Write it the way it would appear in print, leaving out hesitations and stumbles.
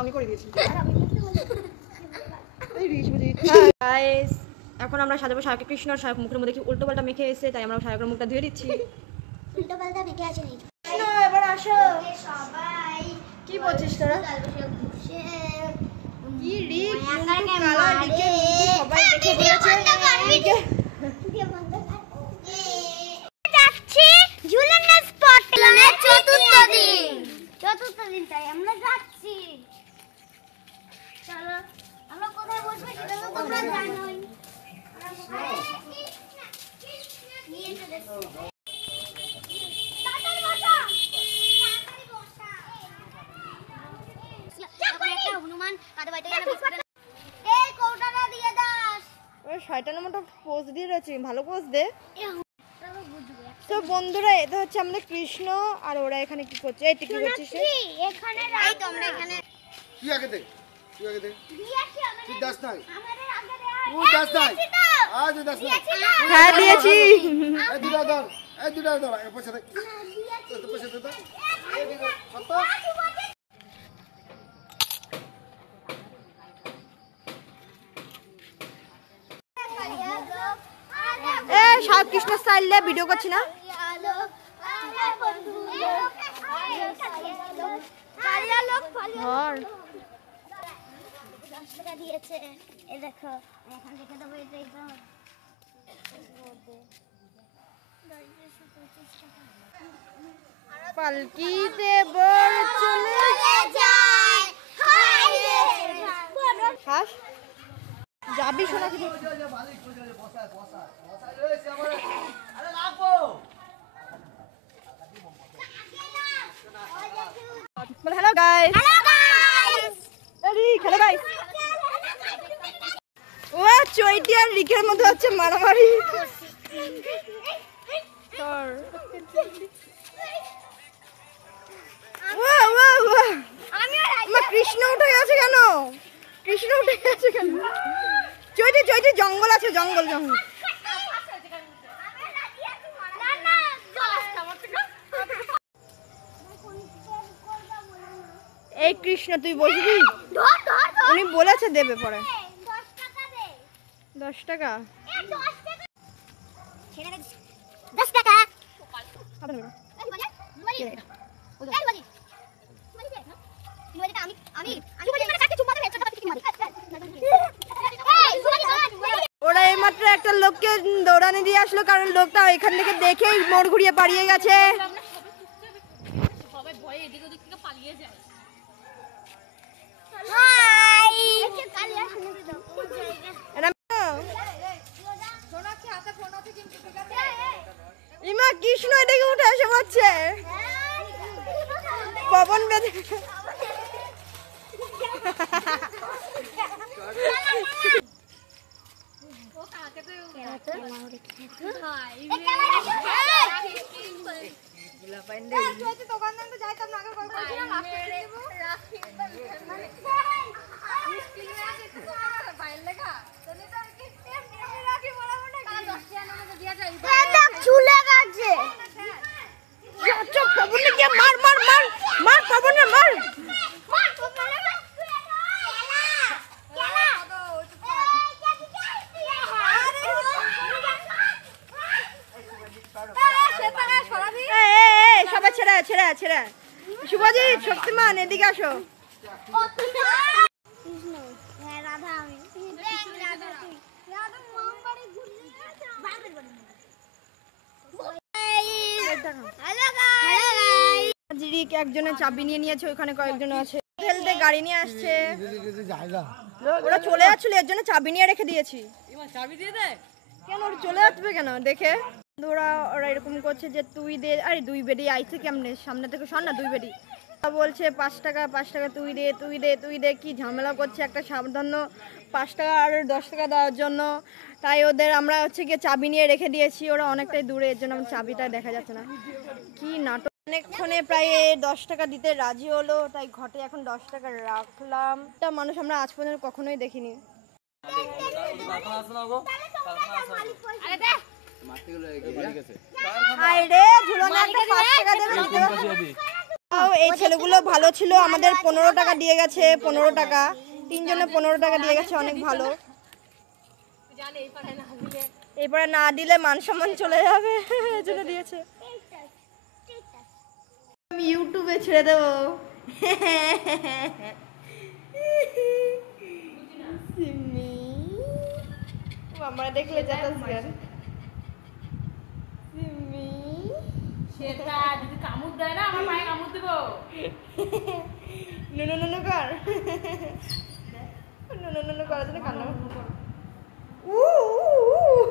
আমি করে দিয়েছি। গাইস এখন আমরা সাজাবো শায়ক কৃষ্ণ। শায়ক মুখের মধ্যে কি উল্টো পাল্টা মেখে এসে, তাই আমরা শায়কের মুখটা ধুয়ে দিচ্ছি। উল্টো পাল্টা মেখে আছে নি এবার আসো সবাই। কি বলছিস তোরা? কি রিক কালা রিকে সবাই দেখে দিয়েছে। রিকে যাচ্ছি ঝুলনা স্পটে চতুর্থ দিন তাই আমরা যাচ্ছি। চলো আমরা কোথায় বসবো সেটা তো তোমরা জানোই। নিয়ে চলে হনুমান কাদা বাইতে এই কৌটাটা দিয়ে দাস। ওই শয়তানের মতো পোজ দিয়ে রয়েছে, ভালো পোজ দে। তো বন্ধুরা এটা হচ্ছে আমাদের কৃষ্ণ, আর ওরা এখানে কি করছে? এই তুই কি করছিস? এখানে রাই তোমরা এখানে কি আগে দে, তুই আগে দে। দিয়েছি আমাদের। তুই দাস নাই, আমাদের আগে তুই দাস নাই, আজ দাস নাই। হ্যাঁ দিয়েছি। এই দুটা ধর, এই দুটা ধর, এই পয়সা দে, তো পয়সা দে তো। এই দিকে কত? এ শায়ক কৃষ্ণ স্টাইলে ভিডিও করছি না। ধর দিয়েছে এই দেখো এখন দেখে দেবো এটাই তো পালকিতে বর চলে যায়। হাস যাবি শোনা কি? Hello guys. Hello guys. ও চৈতি আর রিকের মধ্যে হচ্ছে মারামারি। কৃষ্ণ উঠে গেছে কেন? কৃষ্ণ উঠে গেছে কেন? চৈতি চৈতি জঙ্গল আছে, জঙ্গল জঙ্গল। এই কৃষ্ণ তুই বসবি? উনি বলেছে দেবে পরে 10 টাকা। 10 টাকা ওরা এইমাত্র একটা লোককে দৌড়ানি দিয়ে আসলো, কারণ লোকটা এখান থেকে দেখেই মোড় ঘুরিয়ে পালিয়ে গেছে। সবাই ভয়ে এদিক ওদিক থেকে পালিয়ে যায়। ইমা কৃষ্ণ এদিকে উঠে এসে পড়ছে। পবন বেঁধে চুলে গেছে। পবনে গিয়ে মার মার মার মার পবনে মার। সবাই ছেড়ে ছেড়ে ছেড়ে। শুভজিৎ শক্তিমান এদিকে আসো। একজনের চাবি নিয়ে নিয়েছে, ওখানে কয়েকজন আছে খেলতে, গাড়ি নিয়ে আসছে। ওরা চলে যাচ্ছিল, এর জন্য চাবি নিয়ে রেখে দিয়েছি। চাবি দিয়ে দে। কেন ওরা চলে আসবে কেন দেখে? ওরা এরকম করছে যে তুই দে। আরে 2 বেডি আইছে কেমনে? সামনে থেকে সর না, 2 বেডি বলছে 5 টাকা 5 টাকা তুই দে তুই দে তুই দে। কি ঝামেলা করছে একটা সাবধান্য 5 টাকা আর 10 টাকা দেওয়ার জন্য। তাই ওদের আমরা হচ্ছে গিয়ে চাবি নিয়ে রেখে দিয়েছি। ওরা অনেকটাই দূরে, এর জন্য চাবিটা দেখা যাচ্ছে না। কি নাটক! অনেকক্ষণে প্রায় 10 টাকা দিতে রাজি হলো, তাই ঘটে এখন 10 টাকা রাখলাম। এটা মানুষ আমরা আজ পর্যন্ত কখনোই দেখিনি। হায় রে ঝুলনা একটা 5 টাকা দেবে। এই ছেলেগুলো ভালো ছিল, আমাদের 15 টাকা দিয়ে গেছে, 15 টাকা, তিনজনে 15 টাকা দিয়ে গেছে, অনেক ভালো। এরপরে না দিলে মান সম্মান চলে যাবে, এজন্য দিয়েছে। আমি ইউটিউবে ছেড়ে দেবো। সিমি আমরা দেখলে যাতাস গান। সিমি সেটা যদি কামড় দেয় না আমার মায়ে কামড় দেবো। নুনু নুনু কর, নুনু নুনু করার জন্য কান্না কর। উ উ উ।